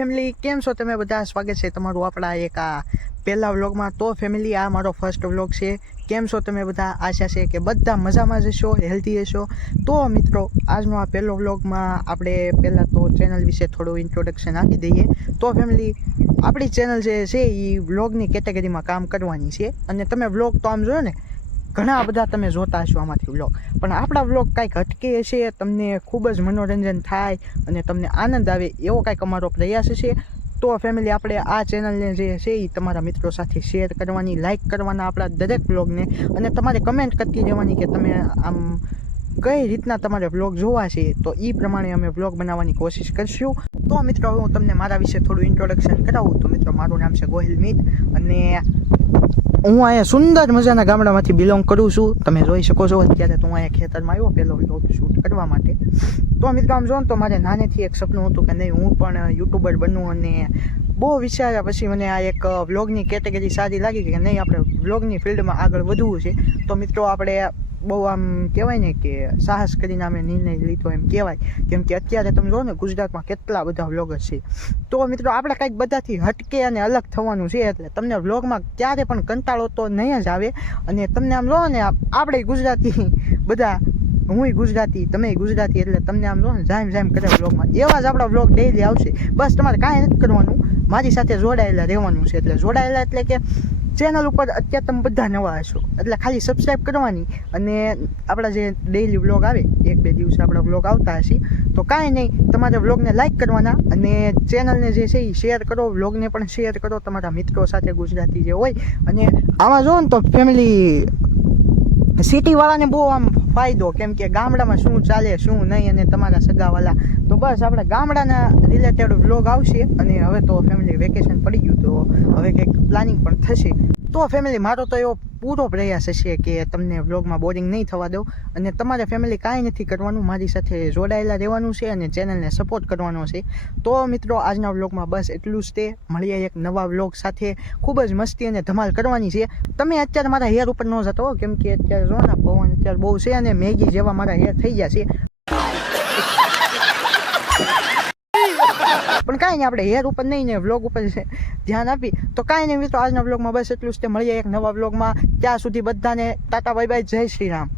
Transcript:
Family કેમ છો તમે બધા? સ્વાગત છે તમારું આપણા એક આ પહેલા વ્લોગમાં. તો ફેમિલી આ મારો ફર્સ્ટ વ્લોગ છે. કેમ છો તમે બધા? આશા છે કે બધા મજામાં જ હશો, હેલ્ધી હશો. તો મિત્રો આજનો આ પહેલો વ્લોગમાં આપણે પહેલાં તો ચેનલ વિશે થોડું ઇન્ટ્રોડક્શન આપી દઈએ. તો ફેમિલી આપણી ચેનલ જે છે એ વ્લોગની કેટેગરીમાં કામ કરવાની છે. અને તમે વ્લોગ તો આમ જોયો ને ઘણા બધા તમે જોતા હશો આમાંથી વ્લોગ, પણ આપણા વ્લોગ કાંઈક હટકે હશે, તમને ખૂબ જ મનોરંજન થાય અને તમને આનંદ આવે એવો કાંઈક અમારો પ્રયાસ છે. તો ફેમિલી આપણે આ ચેનલને જે છે એ તમારા મિત્રો સાથે શેર કરવાની, લાઇક કરવાના આપણા દરેક વ્લોગને, અને તમારે કમેન્ટ કરતી રહેવાની કે તમે આમ કઈ રીતના તમારે વ્લોગ જોવા છે. તો એ પ્રમાણે અમે વ્લોગ બનાવવાની કોશિશ કરીશું. તો મિત્રો હું તમને મારા વિશે થોડું ઇન્ટ્રોડક્શન કરાવું. તો મિત્રો મારું નામ છે ગોહિલ મિત અને હું અહીંયા સુંદર મજાના ગામડામાંથી બિલોંગ કરું છું. તમે જોઈ શકો છો અત્યારે તો હું અહીંયા ખેતરમાં આવ્યો પહેલો વ્લોગ શૂટ કરવા માટે. તો મિત્રો આમ જો ને તો મારે નાનેથી એક સપનું હતું કે નહીં હું પણ યુટ્યુબર બનું, અને બહુ વિચાર્યા પછી મને આ એક વ્લોગની કેટેગરી સારી લાગી કે નહીં આપણે વ્લોગની ફિલ્ડમાં આગળ વધવું છે. તો મિત્રો આપણે બહુ આમ કહેવાય ને કે સાહસ કરીને અમે નિર્ણય લીધો એમ કહેવાય, કેમ કે અત્યારે તમે જો ને ગુજરાતમાં કેટલા બધા વ્લોગર્સ છે. તો મિત્રો આપણે કંઈક બધાથી હટકે અને અલગ થવાનું છે, એટલે તમને વ્લોગમાં ક્યારે પણ કંટાળો તો નહીં જ આવે. અને તમને આમ જો ને આપણે ગુજરાતી બધા, હું ગુજરાતી તમે ગુજરાતી, એટલે તમને આમ જો ને જામ કરે વ્લોગમાં, એવા જ આપણા વ્લોગ ડેઈલી આવશે. બસ તમારે કાંઈ નથી કરવાનું, મારી સાથે જોડાયેલા રહેવાનું છે. એટલે જોડાયેલા એટલે કે ચેનલ ઉપર અત્યારે તમે બધા નવા હશો એટલે ખાલી સબસ્ક્રાઈબ કરવાની, અને આપણા જે ડેઈલી વ્લોગ આવે 1-2 દિવસે આપણા વ્લોગ આવતા હશે. તો કાંઈ નહીં, તમારે વ્લોગને લાઇક કરવાના અને ચેનલને જે છે એ શેર કરો, વ્લોગને પણ શેર કરો તમારા મિત્રો સાથે ગુજરાતી જે હોય. અને આમાં જો ને તો ફેમિલી સિટીવાળાને બહુ આમ ફાયદો, કેમ કે ગામડામાં શું ચાલે શું નહીં અને તમારા સગાવાલા, તો બસ આપણે ગામડાના રિલેટેડ વ્લોગ આવશે. અને હવે તો ફેમિલી વેકેશન પડી ગયું તો હવે કંઈક પ્લાનિંગ પણ થશે. તો ફેમિલી મારો તો એવો પૂરો પ્રયાસ હશે કે તમને વ્લોગમાં બોરિંગ નહીં થવા દઉં. અને તમારે ફેમિલી કાંઈ નથી કરવાનું, મારી સાથે જોડાયેલા રહેવાનું છે અને ચેનલને સપોર્ટ કરવાનો છે. તો મિત્રો આજના વ્લોગમાં બસ એટલું જ તે. મળીએ એક નવા વ્લોગ સાથે. ખૂબ જ મસ્તી અને ધમાલ કરવાની છે. તમે અત્યારે મારા હેર ઉપર ન જતો હો, કેમ કે અત્યારે જો ને પવન અત્યારે બહુ છે અને મેગી જેવા મારા હેર થઈ ગયા છે. પણ કાંઈ નહીં, આપણે હેર ઉપર નહીં ને વ્લોગ ઉપર ધ્યાન આપી. તો કાંઈ નહીં મિત્રો આજના વ્લોગમાં બસ એટલું જ તે. મળીએ એક નવા વ્લોગમાં. ત્યાં સુધી બધાને ટાટા બાય બાય, જય શ્રી રામ.